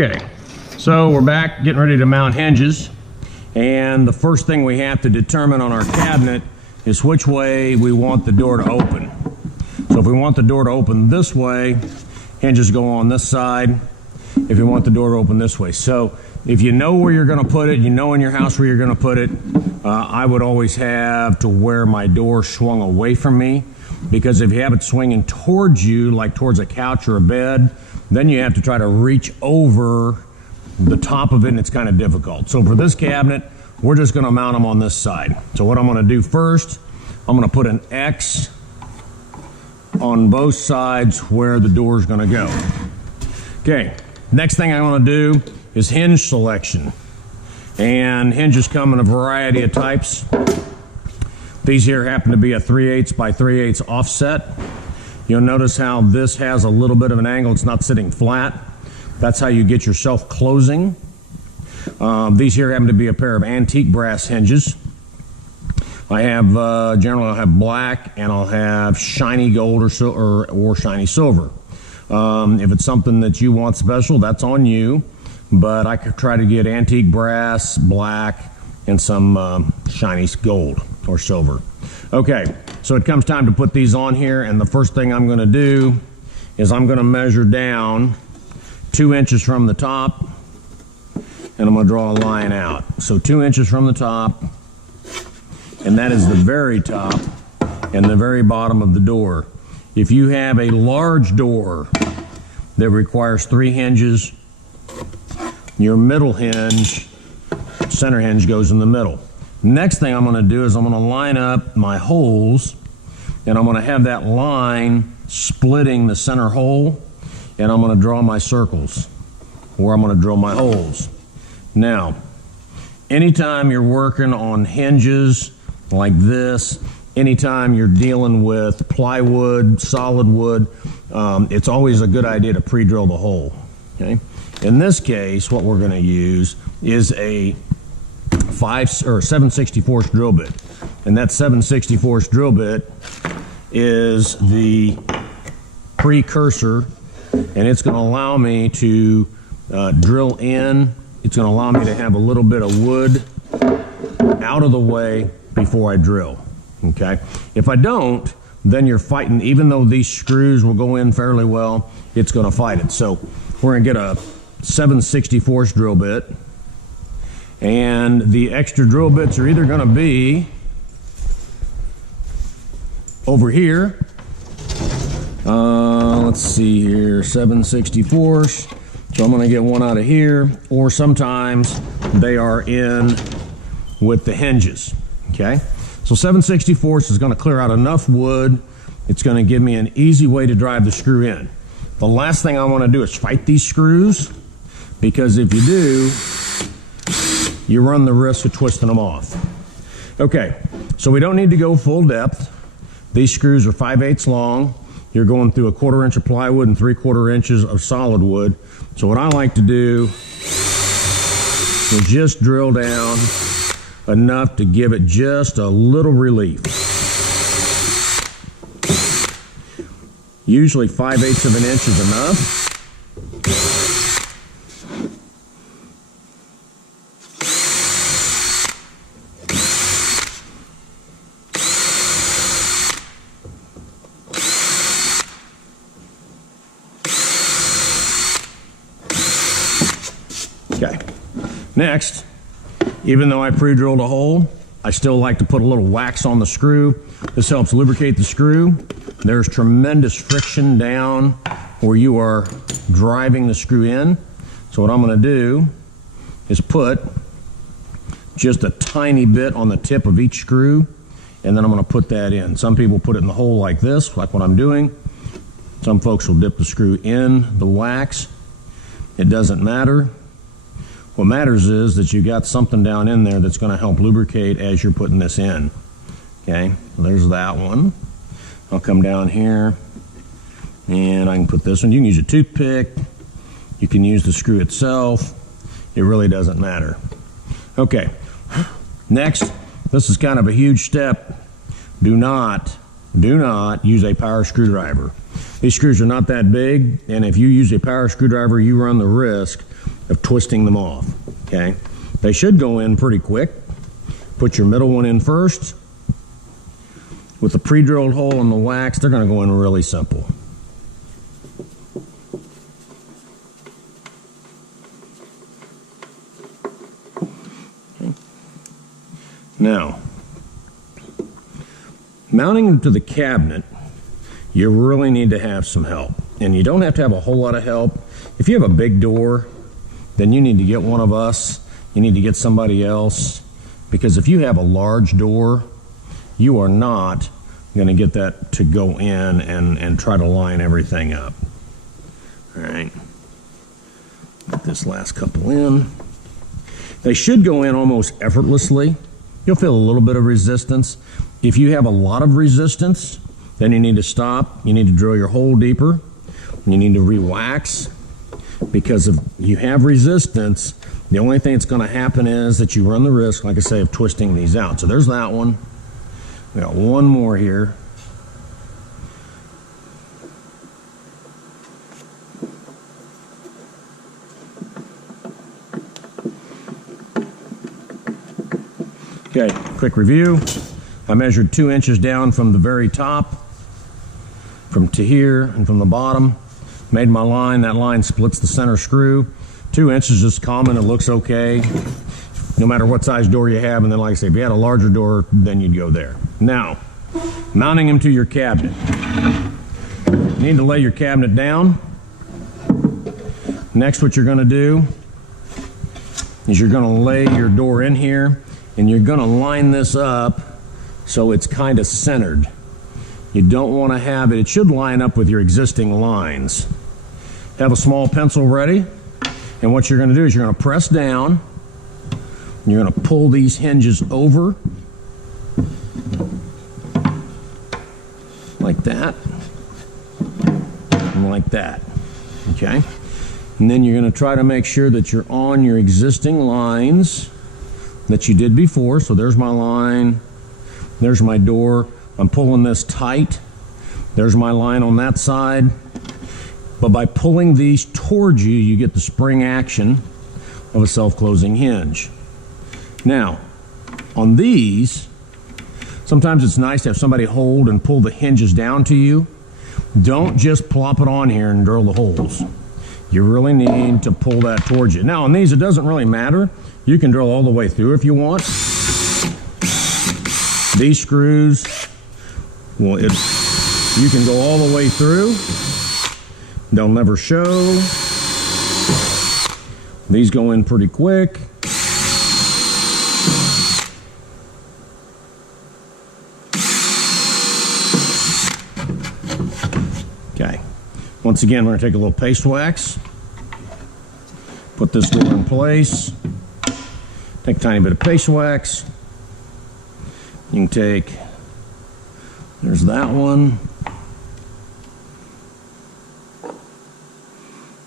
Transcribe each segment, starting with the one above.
Okay, so we're back getting ready to mount hinges, and the first thing we have to determine on our cabinet is which way we want the door to open. So if we want the door to open this way, hinges go on this side. If you want the door to open this way. So if you know where you're going to put it, you know in your house where you're going to put it, I would always have to where my door swung away from me, because if you have it swinging towards you, like towards a couch or a bed, then you have to try to reach over the top of it, and it's kind of difficult. So for this cabinet, we're just going to mount them on this side. So what I'm going to do first, I'm going to put an X on both sides where the door is going to go. Okay, next thing I want to do is hinge selection. And hinges come in a variety of types. These here happen to be a 3/8 by 3/8 offset. You'll notice how this has a little bit of an angle. It's not sitting flat. That's how you get your self-closing. These here happen to be a pair of antique brass hinges. I have, generally I'll have black, and I'll have shiny gold or shiny silver. If it's something that you want special, that's on you. But I could try to get antique brass, black, and some shiny gold or silver. Okay, so it comes time to put these on here, and the first thing I'm going to do is I'm going to measure down 2 inches from the top, and I'm going to draw a line out. So 2 inches from the top, and that is the very top and the very bottom of the door. If you have a large door that requires 3 hinges, your middle hinge, center hinge, goes in the middle. Next thing I'm going to do is I'm going to line up my holes, and I'm going to have that line splitting the center hole, and I'm going to draw my circles where I'm going to drill my holes. Now, anytime you're working on hinges like this, anytime you're dealing with plywood, solid wood, it's always a good idea to pre-drill the hole. Okay? In this case, what we're going to use is a 7/64 drill bit, and that 7/64 drill bit is the precursor, and it's going to allow me to drill in. It's going to allow me to have a little bit of wood out of the way before I drill. Okay, if I don't, then you're fighting. Even though these screws will go in fairly well, it's going to fight it. So we're going to get a 7/64 drill bit, and the extra drill bits are either going to be over here. Let's see here, 7/64. So I'm going to get one out of here, or sometimes they are in with the hinges. Okay, so 7/64 is going to clear out enough wood. It's going to give me an easy way to drive the screw in. The last thing I want to do is fight these screws, because if you do, you run the risk of twisting them off. Okay, so we don't need to go full depth. These screws are 5/8 long. You're going through 1/4 inch of plywood and 3/4 inches of solid wood. So what I like to do is just drill down enough to give it just a little relief. Usually 5/8 of an inch is enough. Okay. Next, even though I pre-drilled a hole, I still like to put a little wax on the screw. This helps lubricate the screw. There's tremendous friction down where you are driving the screw in. So what I'm going to do is put just a tiny bit on the tip of each screw, and then I'm going to put that in. Some people put it in the hole like this, like what I'm doing. Some folks will dip the screw in the wax. It doesn't matter. What matters is that you got something down in there that's going to help lubricate as you're putting this in. Okay, so there's that one. I'll come down here, and I can put this one. You can use a toothpick. You can use the screw itself. It really doesn't matter. Okay, next, this is kind of a huge step. Do not use a power screwdriver. These screws are not that big, and if you use a power screwdriver, you run the risk of twisting them off, okay? They should go in pretty quick. Put your middle one in first. With the pre-drilled hole and the wax, they're going to go in really simple. Okay. Now, mounting them to the cabinet, you really need to have some help. And you don't have to have a whole lot of help. If you have a big door, then you need to get one of us. You need to get somebody else. Because if you have a large door, you are not going to get that to go in and try to line everything up. All right. Get this last couple in. They should go in almost effortlessly. You'll feel a little bit of resistance. If you have a lot of resistance, then you need to stop. You need to drill your hole deeper. You need to re-wax. Because if you have resistance, the only thing that's going to happen is that you run the risk, like I say, of twisting these out. So there's that one. We got one more here. Okay, quick review. I measured 2 inches down from the very top, from to here, and from the bottom. Made my line. That line splits the center screw. 2 inches is common. It looks okay, no matter what size door you have. And then, like I say, if you had a larger door, then you'd go there. Now, mounting them to your cabinet. You need to lay your cabinet down. Next, what you're going to do is you're going to lay your door in here, and you're going to line this up so it's kind of centered. You don't want to have it. It should line up with your existing lines. Have a small pencil ready. And what you're going to do is you're going to press down. And you're going to pull these hinges over. Like that. And like that. Okay? And then you're going to try to make sure that you're on your existing lines that you did before. So there's my line. There's my door. I'm pulling this tight. There's my line on that side. But by pulling these towards you, you get the spring action of a self-closing hinge. Now, on these, sometimes it's nice to have somebody hold and pull the hinges down to you. Don't just plop it on here and drill the holes. You really need to pull that towards you. Now, on these, it doesn't really matter. You can drill all the way through if you want. These screws, well, you can go all the way through. They'll never show. These go in pretty quick. Okay. Once again, we're going to take a little paste wax. Put this door in place. Take a tiny bit of paste wax. You can take, there's that one.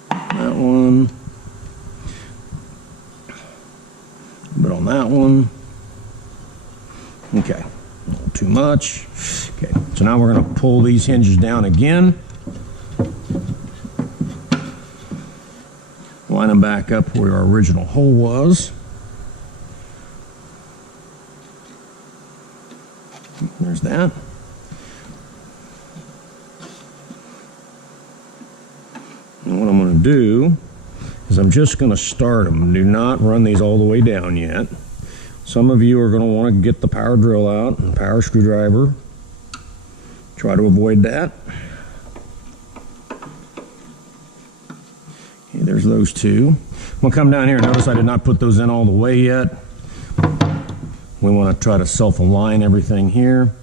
That one. A bit on that one. Okay. A little too much. Okay. So now we're going to pull these hinges down again. Line them back up where our original hole was. There's that. And what I'm going to do is I'm just going to start them. Do not run these all the way down yet. Some of you are going to want to get the power drill out and power screwdriver. Try to avoid that. Okay, there's those two. I'm going to come down here. Notice I did not put those in all the way yet. We want to try to self-align everything here.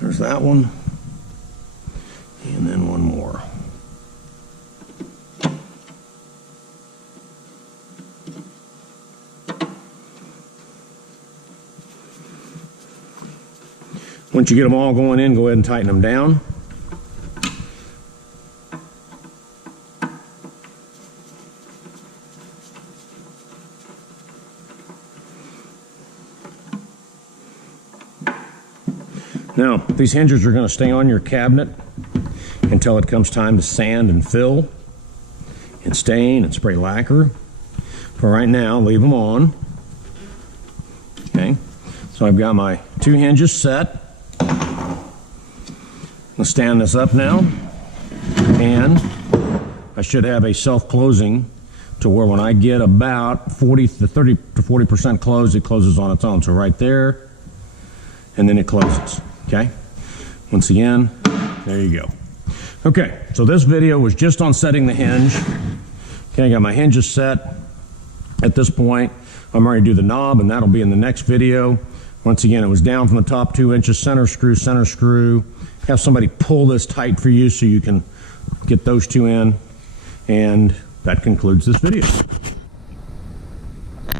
There's that one. And then one more. Once you get them all going in, go ahead and tighten them down. Now, these hinges are going to stay on your cabinet until it comes time to sand and fill and stain and spray lacquer. For right now, leave them on. Okay, so I've got my 2 hinges set. I'll stand this up now, and I should have a self-closing to where when I get about 30 to 40% closed, it closes on its own. So right there, and then it closes. Okay, once again, there you go. Okay, so this video was just on setting the hinge. Okay, I got my hinges set. At this point, I'm ready to do the knob, and that'll be in the next video. Once again, it was down from the top 2 inches, center screw. Have somebody pull this tight for you so you can get those 2 in, and that concludes this video.